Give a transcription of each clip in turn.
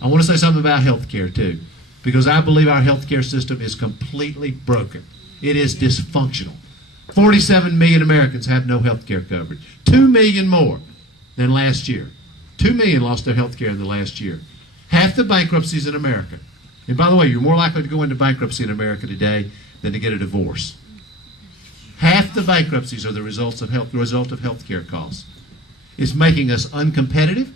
I want to say something about health care too, because I believe our health care system is completely broken. It is dysfunctional. 47 million Americans have no health care coverage. 2 million more than last year. 2 million lost their health care in the last year. Half the bankruptcies in America. And by the way, you're more likely to go into bankruptcy in America today than to get a divorce. Half the bankruptcies are the result of health care costs. It's making us uncompetitive.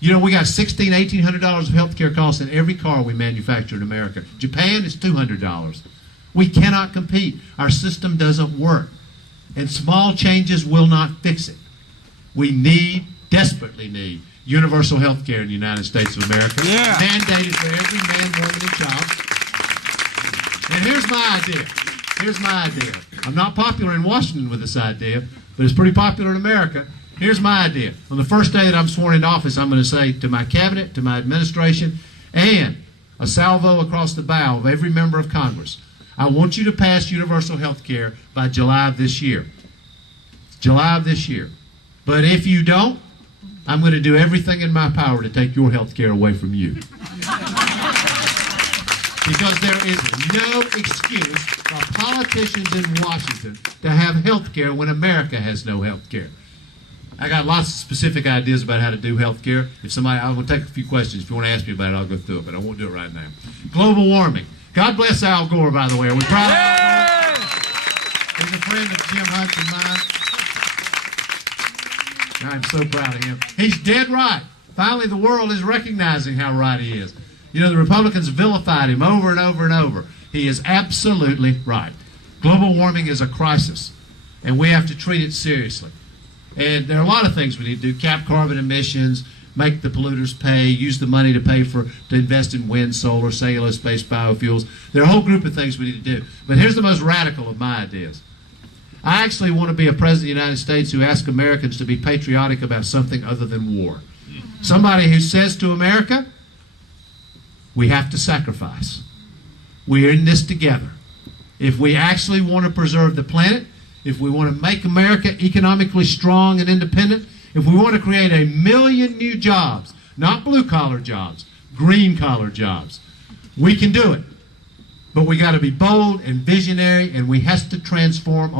You know, we got $1,600, $1,800 of health care costs in every car we manufacture in America. Japan is $200. We cannot compete. Our system doesn't work. And small changes will not fix it. We desperately need universal health care in the United States of America. Yeah. Mandated for every man, woman, and child. And here's my idea. Here's my idea. I'm not popular in Washington with this idea, but it's pretty popular in America. Here's my idea. On the first day that I'm sworn into office, I'm going to say to my cabinet, to my administration, and a salvo across the bow of every member of Congress, I want you to pass universal health care by July of this year. July of this year. But if you don't, I'm going to do everything in my power to take your health care away from you. Because there is no excuse for politicians in Washington to have health care when America has no health care. I got lots of specific ideas about how to do health care. I will take a few questions. If you want to ask me about it, I'll go through it, but I won't do it right now. Global warming. God bless Al Gore, by the way. Are we proud of Al Gore? He's a friend of Jim Hunt's and mine. I'm so proud of him. He's dead right. Finally, the world is recognizing how right he is. You know, the Republicans vilified him over and over and over. He is absolutely right. Global warming is a crisis, and we have to treat it seriously. And there are a lot of things we need to do. Cap carbon emissions, make the polluters pay, use the money to invest in wind, solar, cellulose-based biofuels. There are a whole group of things we need to do. But here's the most radical of my ideas. I actually want to be a president of the United States who asks Americans to be patriotic about something other than war. Somebody who says to America, we have to sacrifice. We're in this together. If we actually want to preserve the planet, if we want to make America economically strong and independent, if we want to create 1 million new jobs, not blue-collar jobs, green-collar jobs, we can do it. But we got to be bold and visionary, and we have to transform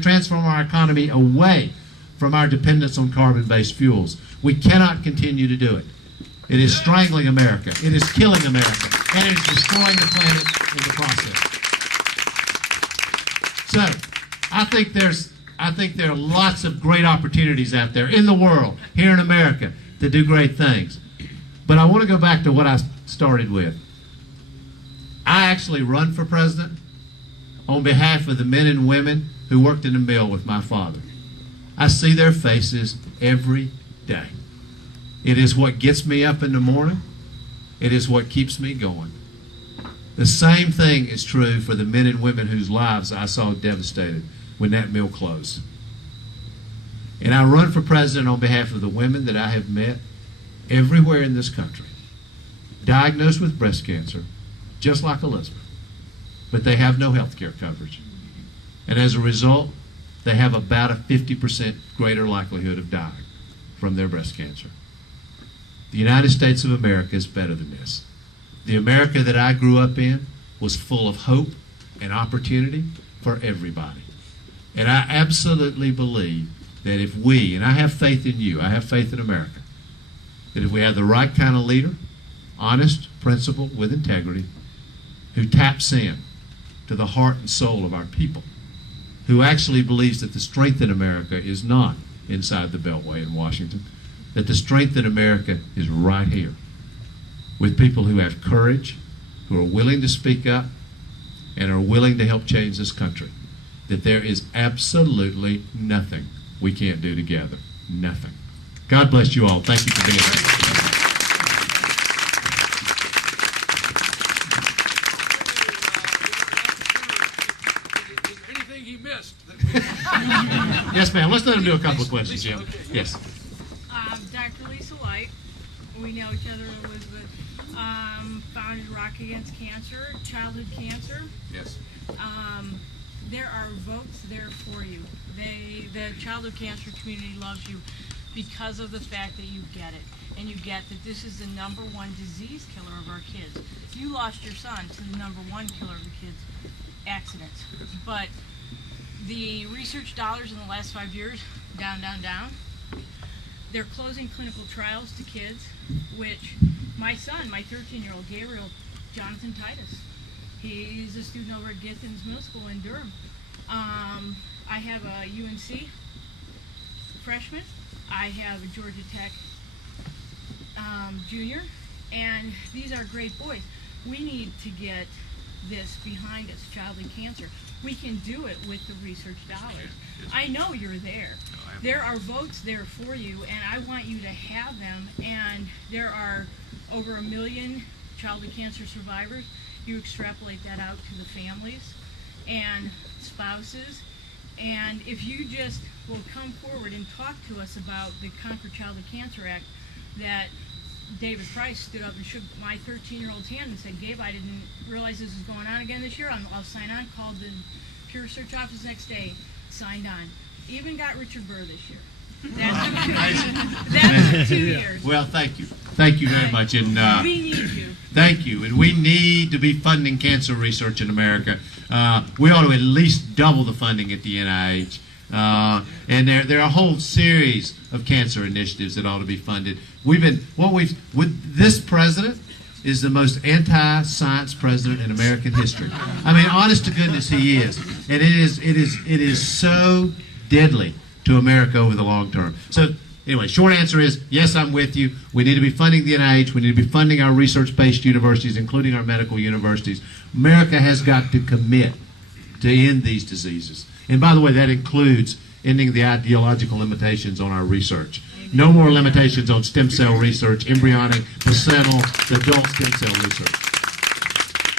transform our economy away from our dependence on carbon-based fuels. We cannot continue to do it. It is strangling America. It is killing America. And it is destroying the planet in the process. So, I think there are lots of great opportunities out there in the world, here in America, to do great things. But I want to go back to what I started with. I actually run for president on behalf of the men and women who worked in the mill with my father. I see their faces every day. It is what gets me up in the morning. It is what keeps me going. The same thing is true for the men and women whose lives I saw devastated when that mill closed. And I run for president on behalf of the women that I have met everywhere in this country, diagnosed with breast cancer, just like Elizabeth, but they have no health care coverage. And as a result, they have about a 50% greater likelihood of dying from their breast cancer. The United States of America is better than this. The America that I grew up in was full of hope and opportunity for everybody. And I absolutely believe that if we, and I have faith in you, I have faith in America, that if we have the right kind of leader, honest, principled, with integrity, who taps in to the heart and soul of our people, who actually believes that the strength in America is not inside the Beltway in Washington, that the strength in America is right here, with people who have courage, who are willing to speak up, and are willing to help change this country, that there is absolutely nothing we can't do together. Nothing. God bless you all. Thank you for being here. Yes, ma'am. Let's let him do a couple of questions, Jim. Yes. Dr. Lisa White. We know each other, Elizabeth. Founded Rock Against Cancer, childhood cancer. Yes. There are votes there for you. The childhood cancer community loves you. because of the fact that you get it. And you get that this is the #1 disease killer of our kids. You lost your son to the #1 killer of the kids, accidents. But the research dollars in the last 5 years, down, down, down. They're closing clinical trials to kids, which my son, my 13-year-old Gabriel Jonathan Titus, he's a student over at Githens Middle School in Durham. I have a UNC freshman. I have a Georgia Tech junior, and these are great boys. We need to get this behind us, childhood cancer. We can do it with the research dollars. I know you're there. There are votes there for you, and I want you to have them. And there are over 1 million childhood cancer survivors. You extrapolate that out to the families and spouses. And if you just will come forward and talk to us about the Conquer Childhood Cancer Act that David Price stood up and shook my 13-year-old's hand and said, Gabe, I didn't realize this was going on again this year. I'll sign on. Called the Peer Research Office next day, signed on. Even got Richard Burr this year. That's 2 years. Well, thank you. Thank you very much. And we need you. thank you. And we need to be funding cancer research in America. We ought to at least double the funding at the NIH. And there are a whole series of cancer initiatives that ought to be funded. This president is the most anti-science president in American history. I mean, honest to goodness, he is. And it is so deadly to America over the long term. So anyway, short answer is, yes, I'm with you. We need to be funding the NIH. We need to be funding our research-based universities, including our medical universities. America has got to commit to end these diseases. And by the way, that includes ending the ideological limitations on our research. No more limitations on stem cell research, embryonic, placental, adult stem cell research.